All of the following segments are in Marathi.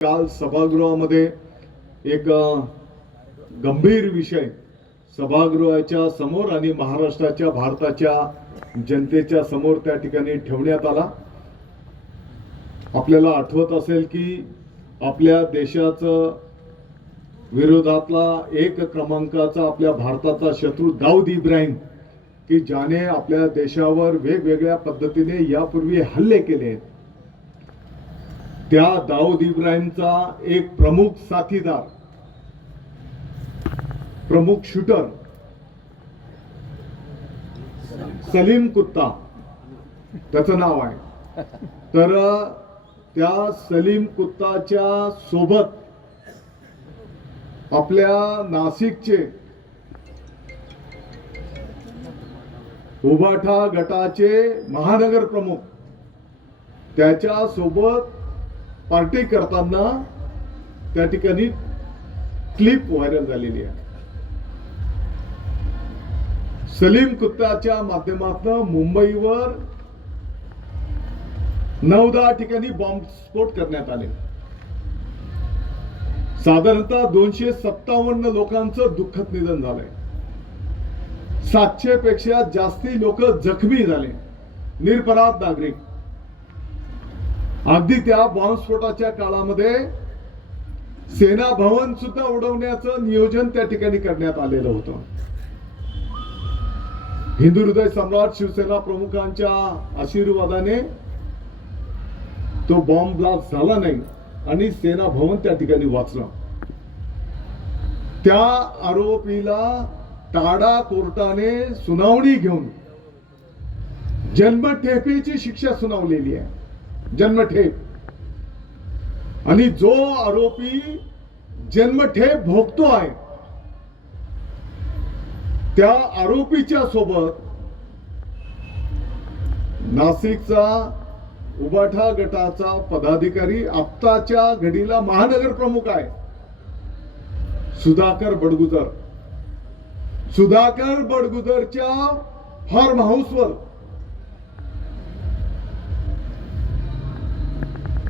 काल सभागृहामध्ये एक गंभीर विषय सभागृहाच्या समोर आणि महाराष्ट्राच्या भारताच्या जनतेच्या समोर त्या ठिकाणी ठेवण्यात आला। आपल्याला आठवत असेल की आपल्या देशाचं विरोधातला एक क्रमांकाचा आपल्या भारताचा शत्रू दाऊद इब्राहिम की ज्याने आपल्या देशावर वेगवेगळ्या पद्धतीने यापूर्वी हल्ले केले, त्या दाऊद इब्राहिमचा एक प्रमुख साथीदार, प्रमुख शूटर सलीम कुत्ता त्याचं नाव आहे। तर त्या सलीम कुत्ताच्या सोबत आपल्या नाशिकचे उबाठा गटाचे महानगर प्रमुख त्याच्या सोबत पार्टी करताना त्या ठिकाणी क्लिप व्हायरल झालेली आहे। सलीम कुत्ताच्या माध्यमातून मुंबईवर 9-10 ठिकाणी बॉम्बस्फोट करण्यात आले। साधारणतः 257 लोकांचं दुःखद निधन झालंय। 700 पेक्षा जास्ती लोक जखमी झाले, निरपराध नागरिक। अगदी त्या बॉम्बस्फोटाच्या काळामध्ये सेना भवन सुद्धा उडवण्याचं नियोजन त्या ठिकाणी करण्यात आलेलं होतं। हिंदू हृदय सम्राट शिवसेना प्रमुखांच्या आशीर्वादाने तो बॉम्ब ब्लास्ट झाला नाही आणि सेना भवन त्या ठिकाणी वाचलं। त्या आरोपीला टाडा कोर्टाने सुनावणी घेऊन जन्मठेपेची शिक्षा सुनावलेली आहे, जन्मठेप। आणि जो आरोपी जन्मठेप भोगतो आहे त्या आरोपीच्या सोबत नाशिकचा उबाठा गटाचा पदाधिकारी आत्ताच्या घडीला महानगर प्रमुख आहे सुधाकर बडगुजर। सुधाकर बडगुजरच्या फार्म हाऊसवर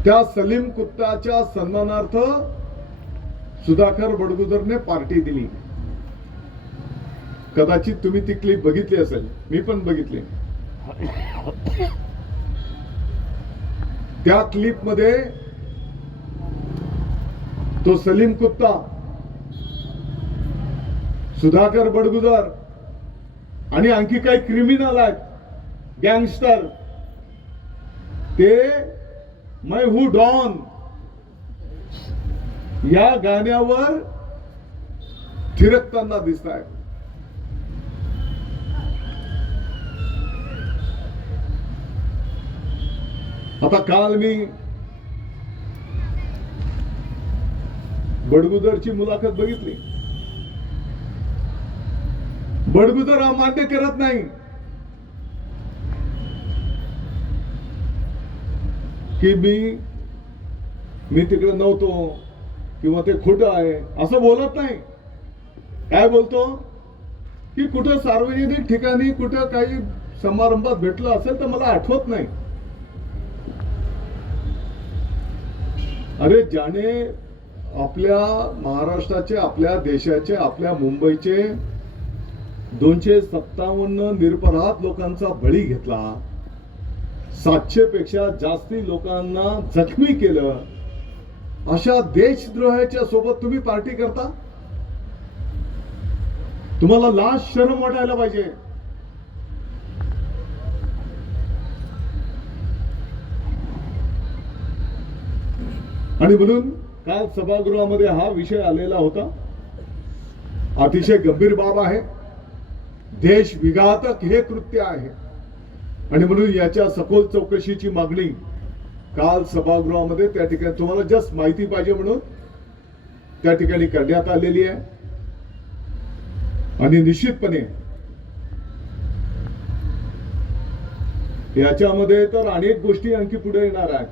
त्या सलीम कुत्ताच्या सन्मानार्थ सुधाकर बडगुजरने पार्टी दिली। कदाचित तुम्ही ती क्लिप बघितली असेल, मी पण बघितली। त्या क्लिप मध्ये तो सलीम कुत्ता, सुधाकर बडगुजर आणि आणखी काही क्रिमिनल आहेत, गँगस्टर, ते मैं हूं डॉन या गाण्यावर थिरकताना दिसत आहे। आता काल मी बडगुजरची मुलाखत बघितली। बडगुजर हा मान्य करत नाही की मी तिकडे नव्हतो किंवा ते खोटं आहे असं बोलत नाही। काय बोलतो की कुठं सार्वजनिक ठिकाणी कुठं काही समारंभात भेटलं असेल तर मला आठवत नाही। अरे ज्याने आपल्या महाराष्ट्राचे, आपल्या देशाचे, आपल्या मुंबईचे 257 निरपराध लोकांचा बळी घेतला, 700 पेक्षा जास्ती लोकांना जखमी केलं, अशा देशद्रोहाच्या सोबत तुम्ही पार्टी करता? तुम्हाला लाज शरम वाटायला पाहिजे। आणि म्हणून काल सभागृहामध्ये हा विषय आलेला होता। अतिशय गंभीर बाब आहे, देश विघातक हे कृत्य आहे आणि म्हणून याच्या सखोल चौकशीची मागणी काल सभागृहामध्ये त्या ठिकाणी तुम्हाला जस्ट माहिती पाहिजे म्हणून त्या ठिकाणी करण्यात आलेली आहे। आणि निश्चितपणे याच्यामध्ये तर अनेक गोष्टी आणखी पुढे येणार आहेत,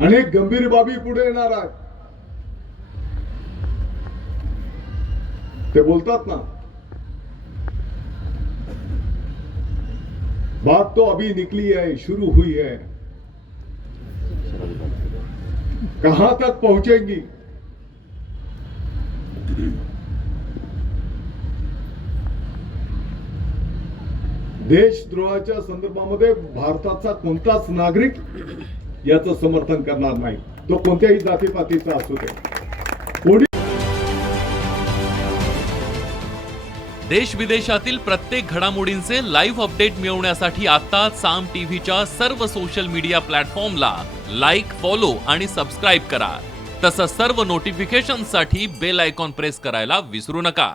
अनेक गंभीर बाबी पुढे येणार आहेत। ते बोलतात ना, बात तो अभी निकली है, शुरू हुई है। कहां तक पहुंचेंगी। देशद्रोहाच्या संदर्भामध्ये भारताचा कोणताच नागरिक याचं समर्थन करणार नाही, तो कोणत्याही जातीपातीचा असू दे। कोणी देश विदेशातील प्रत्येक घडामोडींचे लाईव्ह अपडेट मिळवण्यासाठी आता साम टीव्हीच्या सर्व सोशल मीडिया प्लॅटफॉर्मला लाईक, फॉलो आणि सबस्क्राईब करा। तसंच सर्व नोटिफिकेशनसाठी बेल आयकॉन प्रेस करायला विसरू नका।